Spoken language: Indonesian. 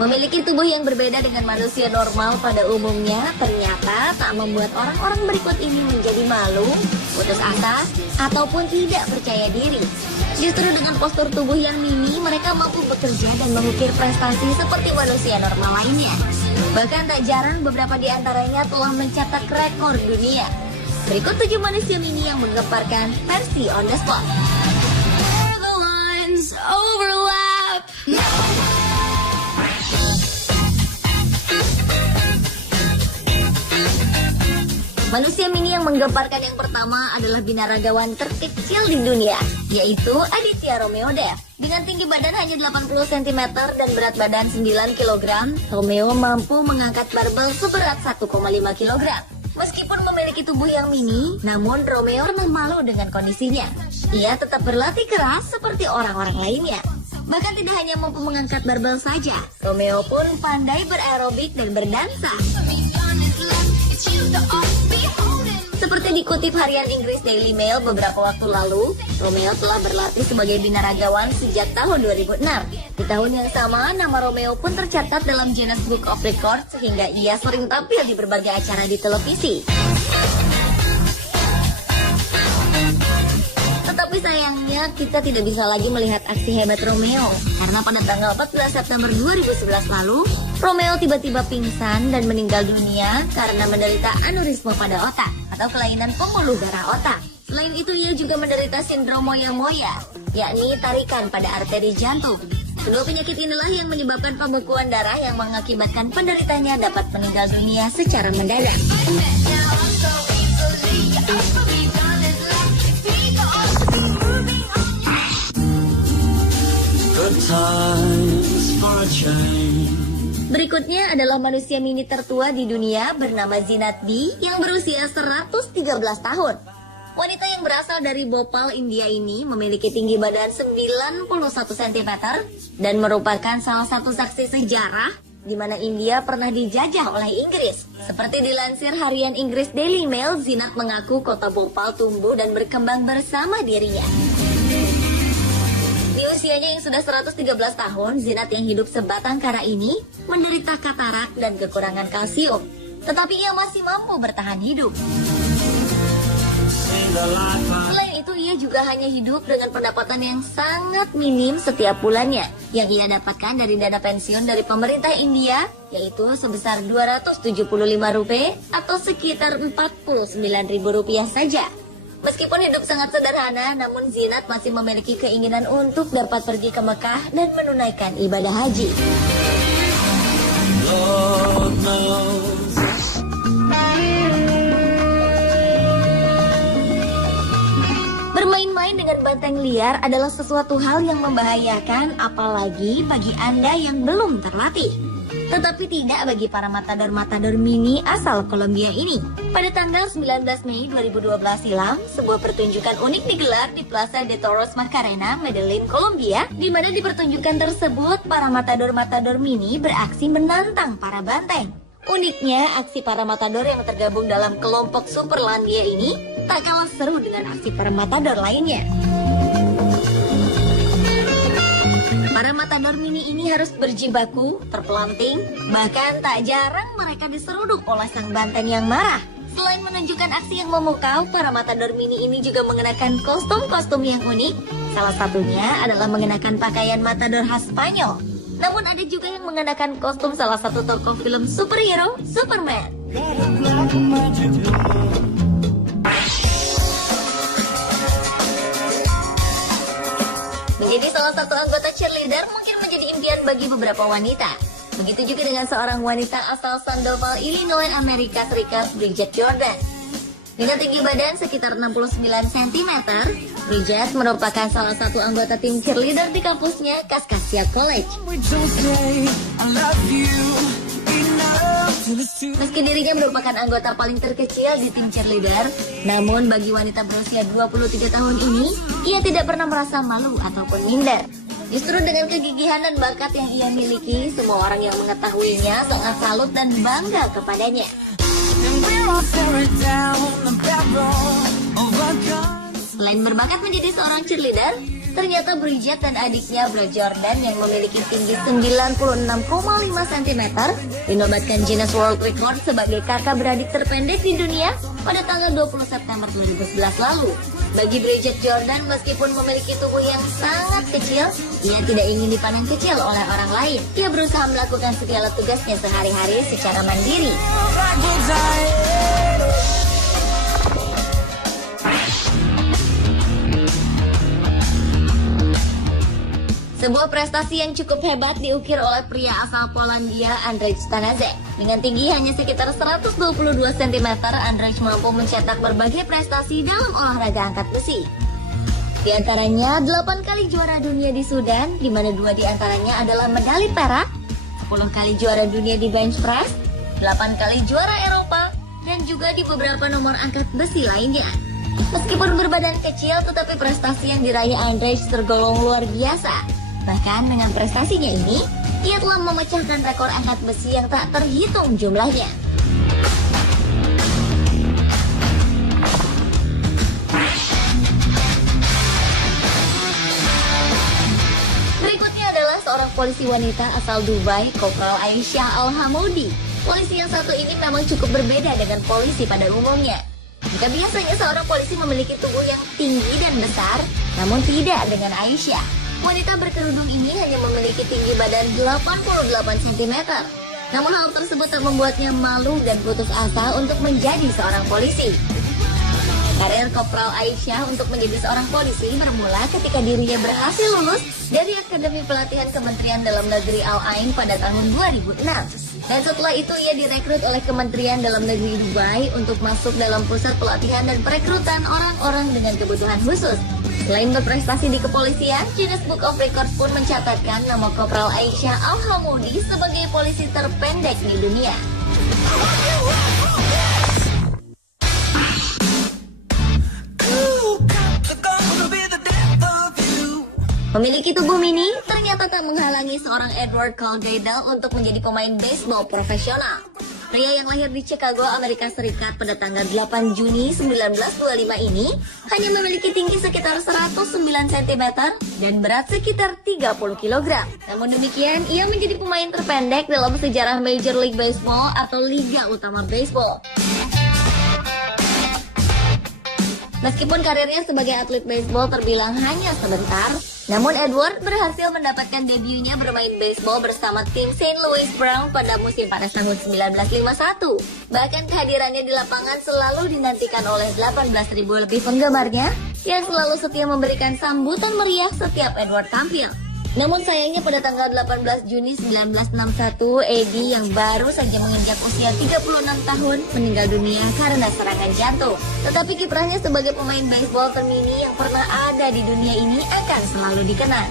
Memiliki tubuh yang berbeda dengan manusia normal pada umumnya ternyata tak membuat orang-orang berikut ini menjadi malu, putus asa, ataupun tidak percaya diri. Justru dengan postur tubuh yang mini, mereka mampu bekerja dan mengukir prestasi seperti manusia normal lainnya. Bahkan tak jarang beberapa di antaranya telah mencetak rekor dunia. Berikut 7 manusia mini yang menggemparkan versi on the spot. The lines overlap. Manusia mini yang menggemparkan yang pertama adalah binaragawan terkecil di dunia, yaitu Aditya Romeo Dev. Dengan tinggi badan hanya 80 cm dan berat badan 9 kg, Romeo mampu mengangkat barbel seberat 1,5 kg. Meskipun memiliki tubuh yang mini, namun Romeo pernah malu dengan kondisinya. Ia tetap berlatih keras seperti orang-orang lainnya. Bahkan tidak hanya mampu mengangkat barbel saja, Romeo pun pandai beraerobik dan berdansa. Seperti dikutip harian Inggris Daily Mail beberapa waktu lalu, Romeo telah berlatih sebagai binaragawan sejak tahun 2006. Di tahun yang sama, nama Romeo pun tercatat dalam Guinness Book of Records sehingga ia sering tampil di berbagai acara di televisi. Tetapi sayangnya kita tidak bisa lagi melihat aksi hebat Romeo karena pada tanggal 14 September 2011 lalu, Romeo tiba-tiba pingsan dan meninggal dunia karena menderita aneurisma pada otak atau kelainan pembuluh darah otak. Selain itu ia juga menderita sindrom moya-moya, yakni tarikan pada arteri jantung. Kedua penyakit inilah yang menyebabkan pembekuan darah yang mengakibatkan penderitanya dapat meninggal dunia secara mendadak. Berikutnya adalah manusia mini tertua di dunia bernama Zeenat B yang berusia 113 tahun. Wanita yang berasal dari Bhopal, India ini memiliki tinggi badan 91 cm dan merupakan salah satu saksi sejarah di mana India pernah dijajah oleh Inggris. Seperti dilansir harian Inggris Daily Mail, Zeenat mengaku kota Bhopal tumbuh dan berkembang bersama dirinya. Di usianya yang sudah 113 tahun, Zeenat yang hidup sebatang kara ini menderita katarak dan kekurangan kalsium. Tetapi ia masih mampu bertahan hidup. Selain itu, ia juga hanya hidup dengan pendapatan yang sangat minim setiap bulannya, yang ia dapatkan dari dana pensiun dari pemerintah India, yaitu sebesar Rp275 atau sekitar Rp49.000 saja. Meskipun hidup sangat sederhana, namun Zeenat masih memiliki keinginan untuk dapat pergi ke Mekah dan menunaikan ibadah haji. Bermain-main dengan banteng liar adalah sesuatu hal yang membahayakan, apalagi bagi Anda yang belum terlatih. Tetapi tidak bagi para matador-matador mini asal Kolombia ini. Pada tanggal 19 Mei 2012 silam, sebuah pertunjukan unik digelar di Plaza de Toros Macarena, Medellin, Kolombia, di mana di pertunjukan tersebut para matador-matador mini beraksi menantang para banteng. Uniknya, aksi para matador yang tergabung dalam kelompok Superlandia ini tak kalah seru dengan aksi para matador lainnya. Para matador mini ini harus berjibaku, terpelanting, bahkan tak jarang mereka diseruduk oleh sang banteng yang marah. Selain menunjukkan aksi yang memukau, para matador mini ini juga mengenakan kostum-kostum yang unik. Salah satunya adalah mengenakan pakaian matador khas Spanyol. Namun ada juga yang mengenakan kostum salah satu tokoh film superhero, Superman. Menjadi salah satu anggota cheerleader mungkin menjadi impian bagi beberapa wanita. Begitu juga dengan seorang wanita asal Sandoval, Illinois, Amerika Serikat, Bridget Jordan. Dengan tinggi badan sekitar 69 cm, Bridget merupakan salah satu anggota tim cheerleader di kampusnya, Cascadia College. Meski dirinya merupakan anggota paling terkecil di tim cheerleader, namun bagi wanita berusia 23 tahun ini, ia tidak pernah merasa malu ataupun minder. Justru dengan kegigihan dan bakat yang ia miliki, semua orang yang mengetahuinya sangat salut dan bangga kepadanya. Selain berbakat menjadi seorang cheerleader, Ternyata Bridget dan adiknya Bro Jordan yang memiliki tinggi 96,5 cm dinobatkan Guinness World Record sebagai kakak beradik terpendek di dunia pada tanggal 20 September 2011 lalu. Bagi Bridget Jordan, meskipun memiliki tubuh yang sangat kecil, ia tidak ingin dipandang kecil oleh orang lain. Ia berusaha melakukan segala tugasnya sehari-hari secara mandiri. Sebuah prestasi yang cukup hebat diukir oleh pria asal Polandia Andrzej Stanaszek. Dengan tinggi hanya sekitar 122 cm, Andrzej mampu mencetak berbagai prestasi dalam olahraga angkat besi. Di antaranya 8 kali juara dunia di Sudan, di mana 2 di antaranya adalah medali perak, 10 kali juara dunia di bench press, 8 kali juara Eropa, dan juga di beberapa nomor angkat besi lainnya. Meskipun berbadan kecil, tetapi prestasi yang diraih Andrzej tergolong luar biasa. Bahkan dengan prestasinya ini, ia telah memecahkan rekor angkat besi yang tak terhitung jumlahnya. Berikutnya adalah seorang polisi wanita asal Dubai, Kopral Aisyah Al-Hamoudi. Polisi yang satu ini memang cukup berbeda dengan polisi pada umumnya. Jika biasanya seorang polisi memiliki tubuh yang tinggi dan besar, namun tidak dengan Aisyah. Wanita berkerudung ini hanya memiliki tinggi badan 88 cm. Namun hal tersebut tak membuatnya malu dan putus asa untuk menjadi seorang polisi. Karir Kopral Aisyah untuk menjadi seorang polisi bermula ketika dirinya berhasil lulus dari Akademi Pelatihan Kementerian Dalam Negeri Al-Ain pada tahun 2006. Dan setelah itu ia direkrut oleh Kementerian Dalam Negeri Dubai untuk masuk dalam pusat pelatihan dan perekrutan orang-orang dengan kebutuhan khusus. Selain berprestasi di kepolisian, Guinness Book of Records pun mencatatkan nama Kopral Aisyah Al-Hamoudi sebagai polisi terpendek di dunia. Memiliki tubuh mini ternyata tak menghalangi seorang Edward Caldwell untuk menjadi pemain baseball profesional. Pria yang lahir di Chicago, Amerika Serikat pada tanggal 8 Juni 1925 ini hanya memiliki tinggi sekitar 109 cm dan berat sekitar 30 kg. Namun demikian, ia menjadi pemain terpendek dalam sejarah Major League Baseball atau Liga Utama Baseball. Meskipun karirnya sebagai atlet baseball terbilang hanya sebentar, namun Edward berhasil mendapatkan debutnya bermain baseball bersama tim St. Louis Browns pada musim panas tahun 1951. Bahkan kehadirannya di lapangan selalu dinantikan oleh 18.000 lebih penggemarnya yang selalu setia memberikan sambutan meriah setiap Edward tampil. Namun sayangnya pada tanggal 18 Juni 1961, Eddie yang baru saja menginjak usia 36 tahun meninggal dunia karena serangan jantung. Tetapi kiprahnya sebagai pemain baseball termini yang pernah ada di dunia ini akan selalu dikenang.